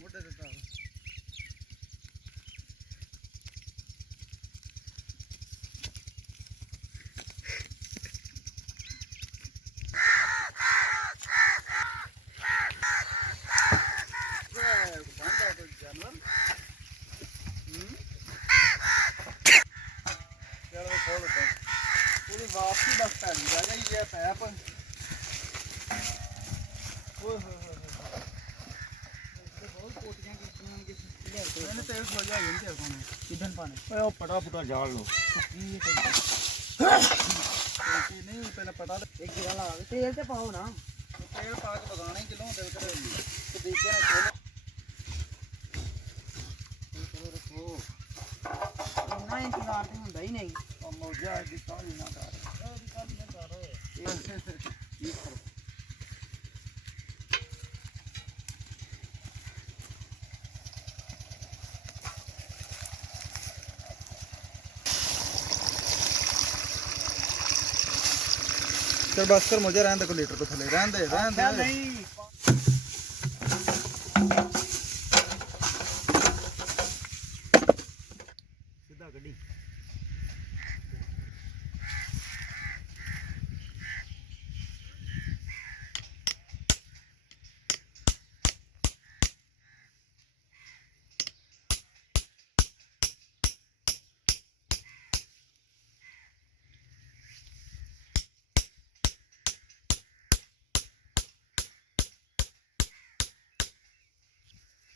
ਮੋਢੇ ਤੇ ਧਾਰ ਜਾਨਵਰ ਚਲੋ ਖੋਲ ਤਾ ਪੂਰੀ ਵਾਪਸੀ ਬਸ ਪੈ ਗਈ ਜਾ ਗਈ ਇਹ ਪੈਪ ਓਏ ਹੋਏ ਹੋਏ ਬਹੁਤ ਕੋਟੀਆਂ ਕੀਤੀਆਂ ਕਿ ਇਹਨੇ ਤੇਲ ਖੋ ਜਾ ਜਾਂਦੇ ਆ ਕੋਨੇ ਕਿਦਨ ਪਾਣੇ ਓਏ ਉਹ ਫਟਾਫਟ ਜਾਲ ਲੋ ਕੀ ਇਹ ਨਹੀਂ ਪਹਿਲਾਂ ਪਤਾ ਇੱਕ ਗਿਰਾ ਲਾ ਤੇਲ ਤੇ ਪਾਓ ਨਾ ਤੇਲ ਪਾ ਕੇ ਬਗਾਣਾ ਹੀ ਕਿਲੋ ਦੇ ਕਰ ਤੇ ਦੇਖੇ ਨਾ ਖੋਲ ਨਾ ਇੰਤਜ਼ਾਰ ਤੇ ਹੁੰਦਾ ਹੀ ਨਹੀਂ ਉਹ ਮੌਜਾ ਦੀ ਕਾਲੀ ਨਾ ਕਰ ਉਹਦੀ ਕਾਲੀ ਨਾ ਕਰ ਇਹ ਕਰੋ चल बस कर मुझे रहने दे को लीटर तो थले रहने दे नहीं सीधा गड्डी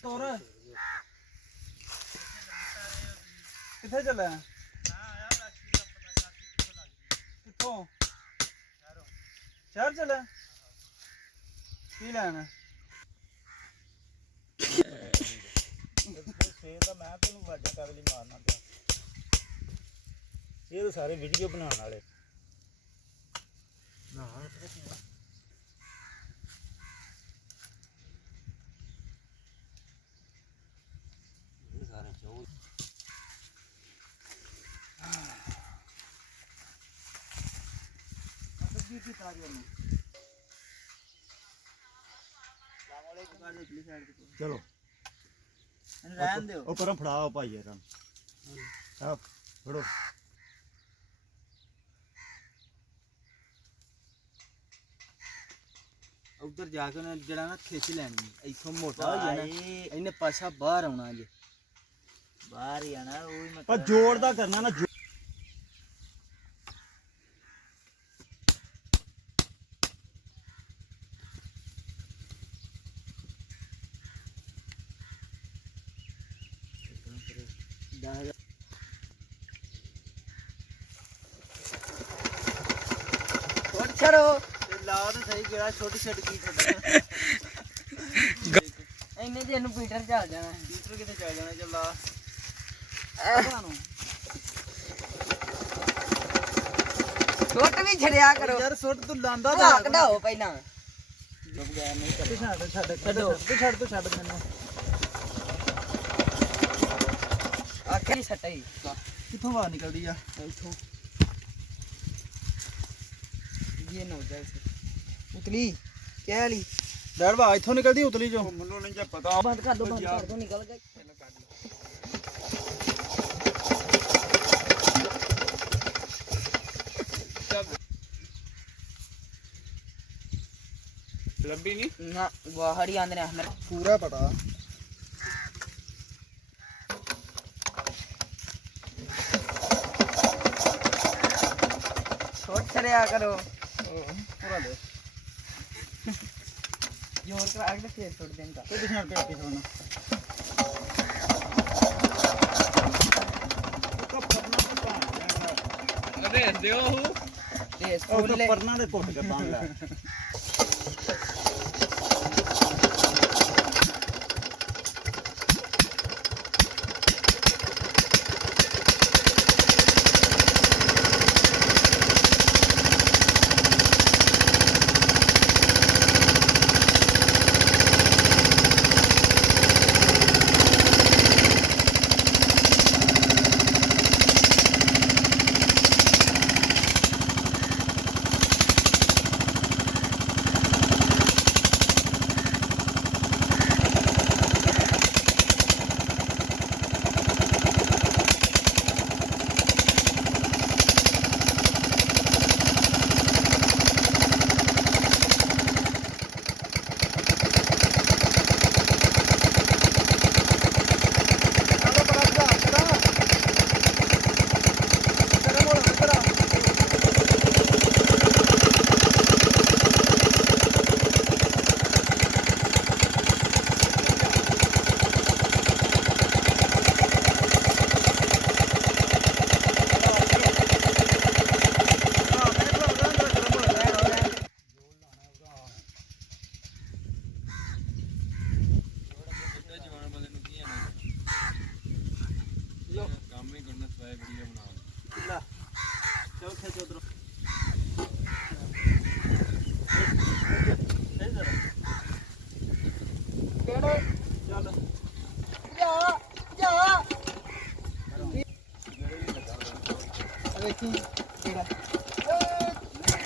और किथे चले किथों शहर चले की लैन मैं तेन वाजा कवली मारना पिया ये तो सारे वीडियो बनाने वाले चलो रहन दो ऊपर फड़ाओ भाई यार आप फड़ो उधर जाके ना जड़ा ना खिच लैनी इथों मोटा हो जाना इन्हें पाछा बाहर आना जे बाहर ही आना ओही मैं पर जोड़ दा करना ना छड़ो ला तो सही गिरा छोटी छोटी की छड़ इन्ने जेनु पीटर चल जाना पीटर किते चल जाना जब ला छोट भी छड़या करो यार छोट तू लांदा दा कढाओ पहला जब गया नहीं कर छड़ तू छड़ मैनू आखिरी सटाई किथों बाहर निकलदी आ इथों ये ना हो जाए उतली क्या ली डर बा इथों निकलदी उतली जो मन्नू नहीं जा पता बंद कर दो निकल गई पहले काट लो लंबी नहीं ना बाहर ही आंदे ने पूरा पता छोट छड़या करो पूरा दे जोर कर आगे फिर छोड़ देंगे तो दिखना पे छोड़ना तो परना तो अबे दियो देस खोल ले परना दे कोट के बांध ले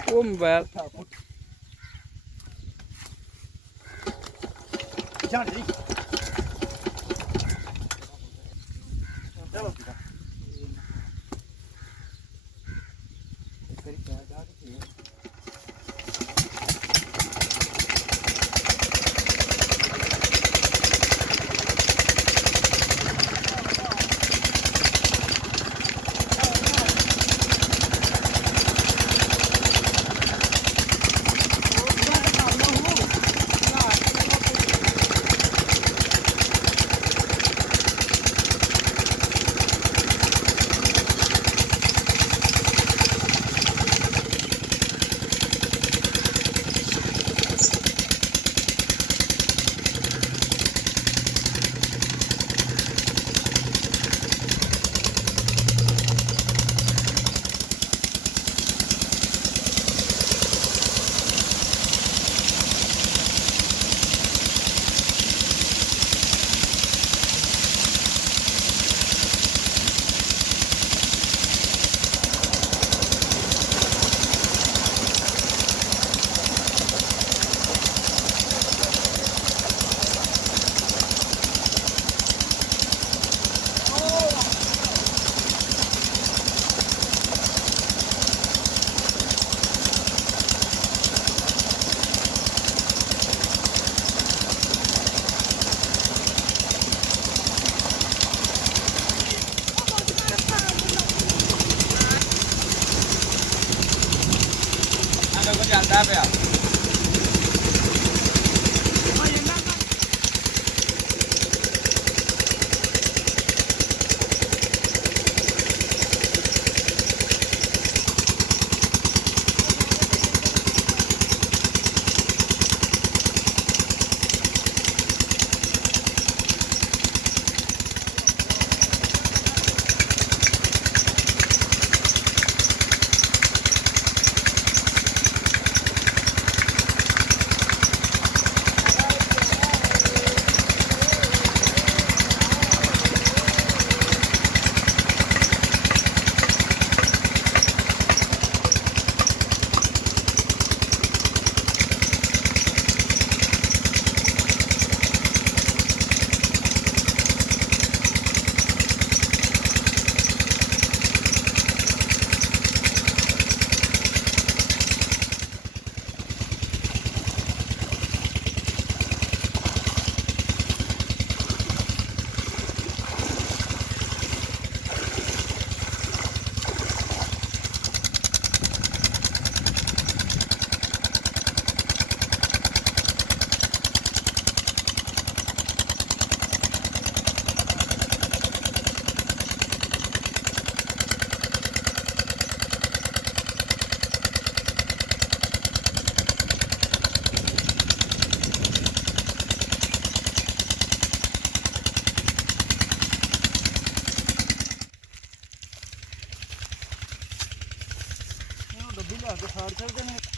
ਉਹ ਮੋਬਾਈਲ ਜਾਣ ਜੀ ਚਲੋ ਕਰੀ ਜਾ ਜਾ ਕੇ ਜਾਂਦਾ ਪਿਆ ਡੱਬੀ ਲਿਆ ਕੇ ਸਾੜ ਸਕਦੇ ਨੇ